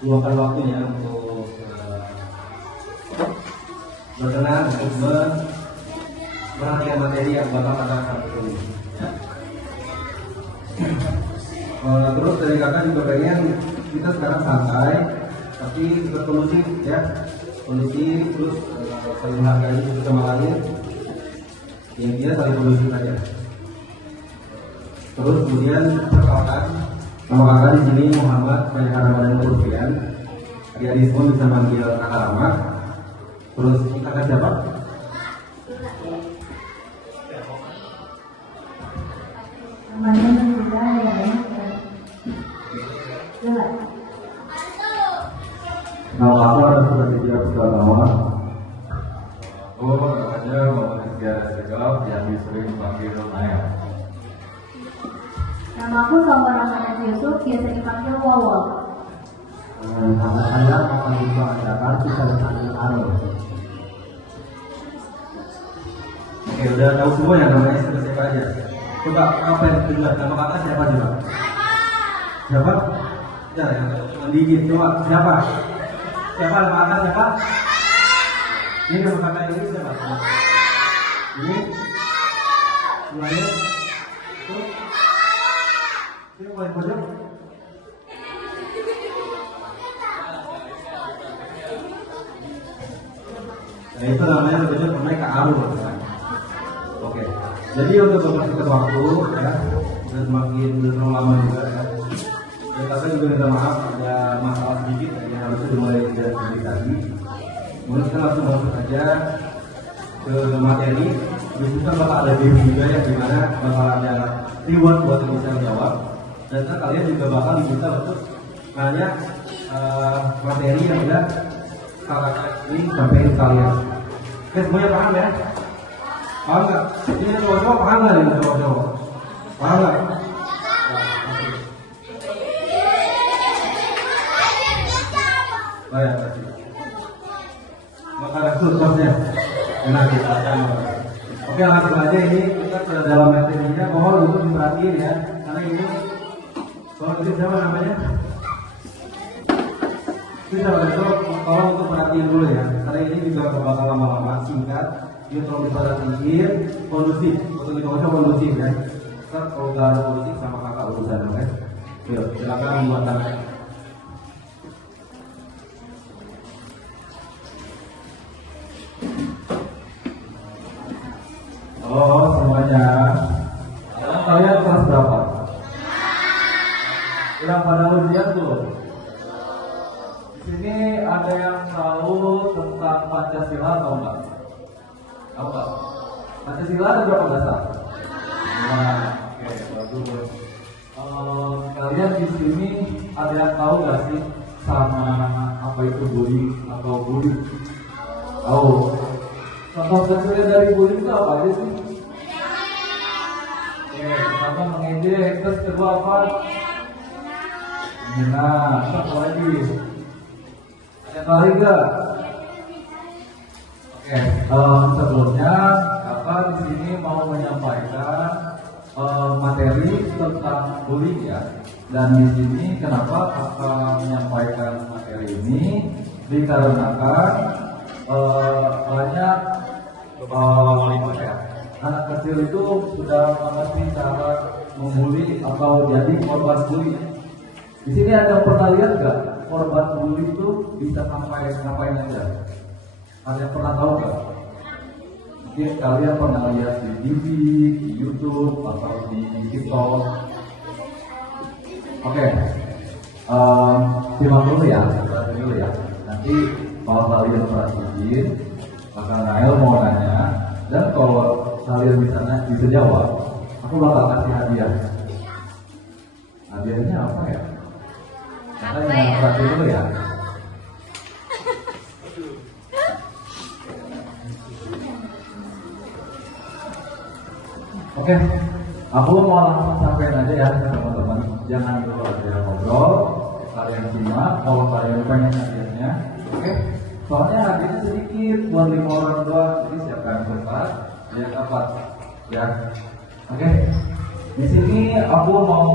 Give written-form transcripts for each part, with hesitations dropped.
Luangkan waktunya untuk berkenan untuk perhatian materi yang Bapak katakan ini. Terus dari kakak juga pengen kita sekarang santai, tapi berkondusif ya, kondusif terus saling menghargai satu sama lain. Yang dia saling kondusif aja. Terus kemudian perkenalkan. Nama kakak di sini Muhammad Banyak Ramadan Kurfian. Adik-adik semua bisa manggil kakak lama. Terus kakak siapa? Namanya juga ya. Jelas. Nama apa ada sudah dijawab pertama. Oh, namanya Muhammad Istiara Segaf yang sering dipanggil Nael. Namaku Salma Rahman Yusuf, biasa dipanggil Wawa. Nama saya Muhammad Iqbal Adakar, bisa dipanggil Aro. Oke, udah tahu semua ya namanya siapa aja. Coba apa yang kedua? Nama kakak siapa coba? Siapa? Ya, yang digit. Coba siapa? Siapa nama kakak siapa? Ini nama kakak ini siapa? Ini? Semuanya? Itu? Ini paling pojok? Nah itu namanya sebetulnya pemain Kak Aru. Oke, jadi untuk mempersingkat waktu ya, sudah semakin terlalu lama juga ya. Dan kakak juga minta maaf ada masalah sedikit yang harusnya dimulai dari tadi. Kemudian kita langsung masuk aja ke materi. Bisa bakal ada game juga ya, dimana bakal ada reward buat yang bisa menjawab. Dan kalian juga bakal diminta untuk nanya materi yang udah kakak ini sampaikan kalian. Oke, semuanya paham ya? Paham nggak? Ini cowok-cowok paham nggak nih cowok-cowok? Paham nggak? Oh ya, pasti. Maka resursusnya enak kita kan. Oke, langsung aja ini kita ke dalam materinya. Mohon untuk diperhatiin ya, karena ini kalau tadi siapa namanya? Bisa besok tolong untuk perhatiin dulu ya, karena ini juga bakal lama-lama, singkat. Ini tolong diperhatiin, kondusif, untuk dikocok kondusif ya. Kalau nggak ada kondusif sama kakak urusan ya. Yuk, silakan buatan. Halo semuanya. Kalian kelas berapa? Yang pada ujian tuh. Di sini ada yang tahu tentang Pancasila atau enggak? Tahu enggak? Pancasila ada berapa dasar? Nah, oke, bagus. Kalian di sini ada yang tahu nggak sih sama apa itu bullying atau bully? Tahu? Contoh kecilnya dari bullying itu apa aja sih? Oke, pertama mengejek, terus kedua apa? Nah, satu lagi. Ada kali nggak? Oke, sebelumnya kakak di sini mau menyampaikan materi tentang bullying ya. Dan di sini kenapa kakak menyampaikan materi ini? Dikarenakan banyak anak kecil itu sudah mengerti cara membuli atau jadi korban bully. Di sini ada pernah lihat nggak korban bully itu bisa sampai ngapain aja? Kalian pernah tahu nggak? Mungkin kalian pernah lihat di TV, di YouTube atau di TikTok. Oke, simak dulu ya, nanti kalau kalian perhatiin, maka Nael mau nanya, dan kalau kalian bisa jawab, aku bakal kasih hadiah. Hadiahnya apa ya? Perhatiin dulu ya. Oke, aku mau langsung sampein aja ya teman-teman. Jangan dulu ada yang ngobrol, kalian simak kalau kalian pengen hadiahnya. Oke, soalnya hadiahnya sedikit buat 5 orang doang, jadi siapa yang cepat dia dapat ya. Oke, di sini aku mau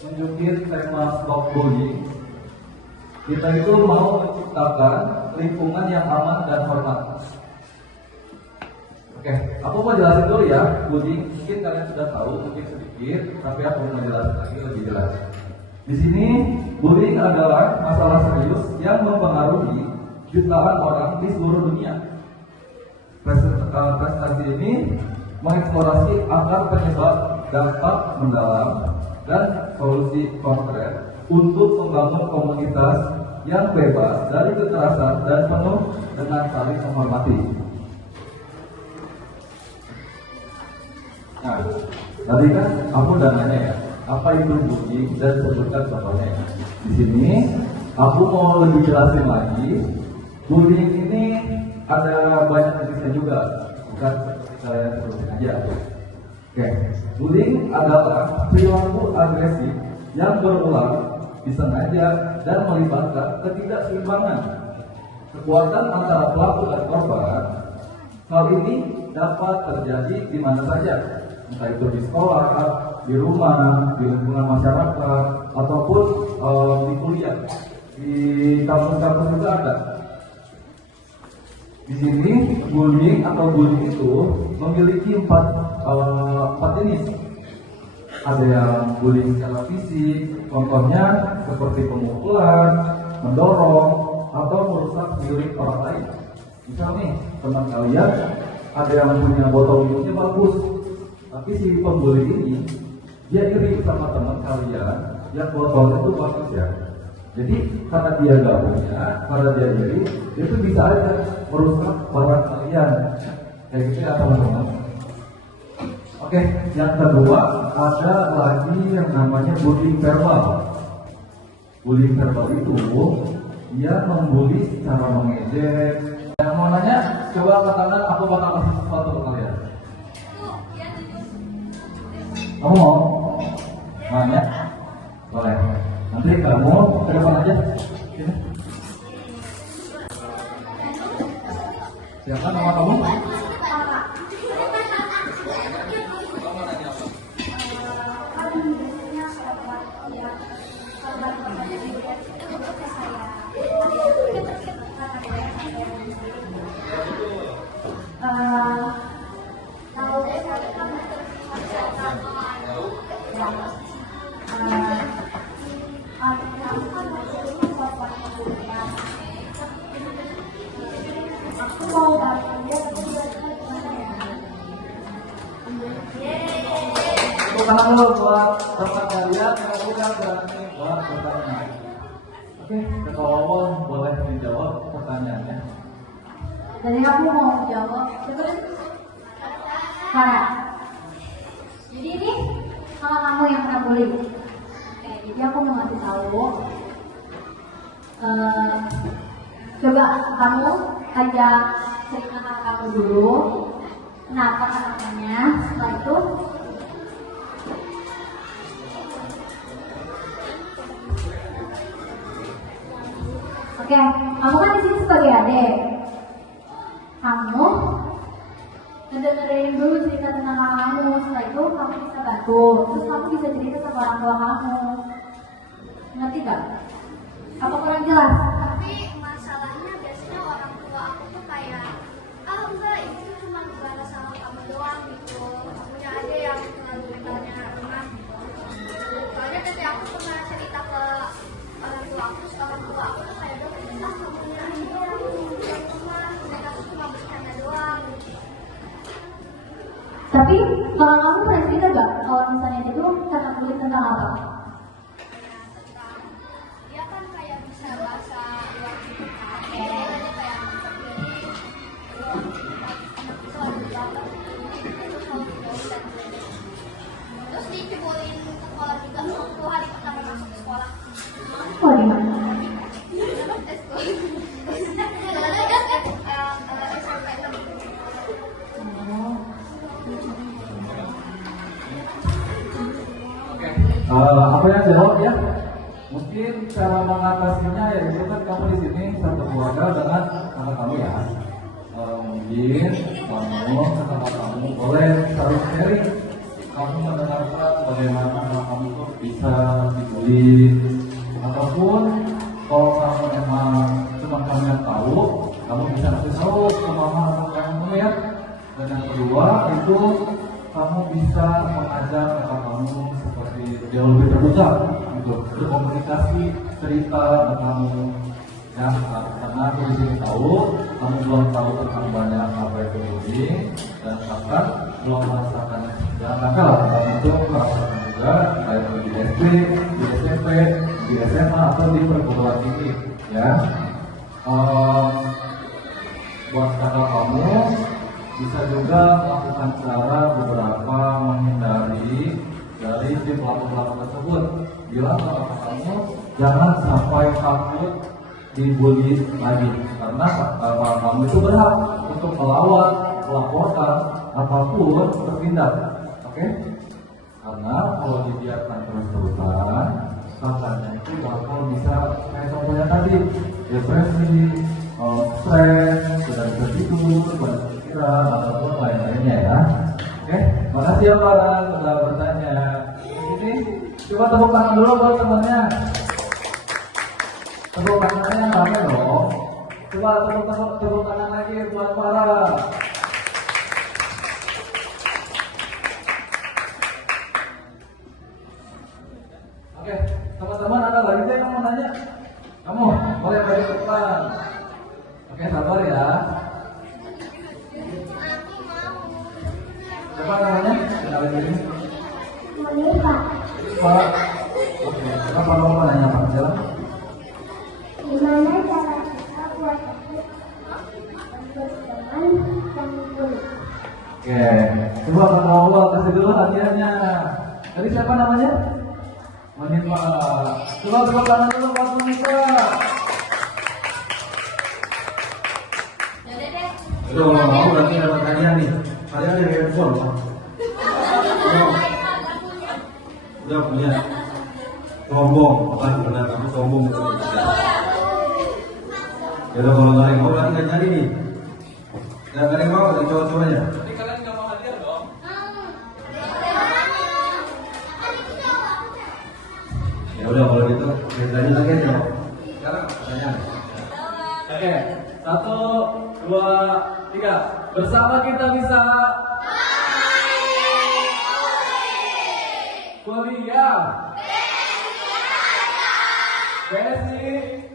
nunjukin tema stop bullying. Kita itu mau menciptakan lingkungan yang aman dan hormat. Oke, aku mau jelasin dulu ya. Bullying mungkin kalian sudah tahu, mungkin sedikit, tapi aku mau jelasin lagi lebih jelas. Di sini bullying adalah masalah serius yang mempengaruhi jutaan orang di seluruh dunia. Prestasi ini mengeksplorasi akar penyebab, dampak mendalam, dan solusi konkret untuk membangun komunitas yang bebas dari kekerasan dan penuh dengan saling menghormati. Nah, tadi kan aku udah nanya ya, apa itu bullying dan sebutkan contohnya ya. Di sini aku mau lebih jelasin lagi. Bullying ini ada banyak jenisnya juga, bukan seperti saya sebutin aja. Oke, bullying adalah perilaku agresif yang berulang, disengaja dan melibatkan ketidakseimbangan kekuatan antara pelaku dan korban. Hal ini dapat terjadi di mana saja, entah itu di sekolah, di rumah, di lingkungan masyarakat, ataupun di kuliah, di kampus-kampus juga ada. Di sini bullying itu memiliki empat jenis. Ada yang bullying secara fisik, contohnya seperti pemukulan, mendorong, atau merusak milik orang lain. Misal nih, teman kalian ada yang punya botol minumnya bagus, tapi si pembuli ini dia iri sama teman kalian yang botolnya itu bagus ya. Jadi karena dia gak punya, karena dia iri, itu bisa aja merusak barang kalian. Kayak gitu ya teman-teman. Oke, yang kedua ada lagi yang namanya bullying verbal. Bullying verbal itu dia membuli secara mengejek. Yang mau nanya, coba angkat tangan, aku bakal kasih sesuatu ke kalian. Kamu mau? Nanya? Boleh. Nanti kamu ke depan aja. Sini. Siapa nama kamu? Tangan dulu buat tempat kalian yang udah berani buat bertanya. Oke, kawan boleh dijawab pertanyaannya. Dari aku mau jawab, terus Farah. Jadi ini kalau kamu yang pernah bully, jadi aku mau ngasih tahu. Coba kamu ajak cerita kakak kamu dulu, kenapa kakaknya. Setelah itu oke, kamu kan di sini sebagai adik. Kamu dengerin dulu cerita tentang kamu. Setelah itu kamu bisa bantu. Terus kamu bisa cerita sama orang tua kamu. Ngerti gak? Apa kurang jelas? Tapi masalahnya biasanya orang tua aku tuh kayak, enggak, itu cuma bicara sama kamu doang gitu. Akunya aja yang terlalu mentalnya lemah gitu. Soalnya ketika aku pernah cerita ke orang tua aku, tuh kayak kamunya aja yang lemah, mereka tuh cuma bercanda doang gitu. Tapi kalau kamu pernah cerita gak kalau misalnya itu karena kulit tentang apa? Dia kan kayak bisa bahasa luar gitu kan. Jadi kayak terus dicebolin ke sekolah juga waktu hari pertama masuk ke sekolah. Oh di mana? cara mengatasinya yaitu kan kamu di sini satu keluarga dengan kakak kamu ya. Mungkin kamu sama kamu boleh saling sharing. Kamu mendengarkan bagaimana anak kamu tuh bisa dibully, ataupun kalau kamu emang cuma kamu yang tahu, kamu bisa kasih tahu ke mama atau kamu ya. Dan yang kedua itu kamu bisa mengajak kakak kamu seperti jauh lebih terbuka gitu, berkomunikasi cerita dengan kamu ya, karena aku di sini tahu kamu belum tahu tentang banyak apa itu bullying dan bahkan belum merasakan dan kakak lah kamu itu merasakan juga baik di SD, di SMP, di SMA atau di perguruan tinggi ya. Buat kakak kamu bisa juga melakukan cara beberapa menghindari dari si pelaku-pelaku tersebut. Bilang ke kakak kamu jangan sampai takut dibully lagi, karena kakak kamu itu berhak untuk melawan, melaporkan apapun bertindak, oke? Karena kalau dibiarkan terus-terusan, kakaknya itu bakal bisa kayak contohnya tadi, depresi, stres, sudah tertidur, berpikiran, ataupun lain-lainnya ya. Oke, makasih ya Farah sudah bertanya. Ini coba tepuk tangan dulu buat temannya. Tepuk tangannya yang rame dong. Coba tepuk tangan lagi buat Farah. Oke, teman-teman ada lagi yang mau nanya? Kamu boleh balik ke depan. Oke, sabar ya. Siapa namanya? Kenalin diri. Monika, Pak. Oke, kenapa kamu mau nanya Pak? Silakan. gimana cara kita buat takut berteman dan dibully? Oke, coba Kang Awal kasih dulu hadiahnya. Tadi siapa namanya? Monika. Coba tepuk tangan dulu buat Monika. Itu kalau mau berarti dapat hadiah nih. Hadiah dari handphone Pak. Udah punya. Sombong, bukan benar kamu sombong. Ya udah kalau nggak ada yang mau berarti nggak jadi nih. Nggak ada yang mau dari cowok-cowoknya. Jadi kalian nggak mau hadiah dong? Ya udah kalau gitu kita lanjut lagi aja. Sekarang pertanyaan. Oke, 1, 2, 3. Bersama kita bisa kuliah. Basic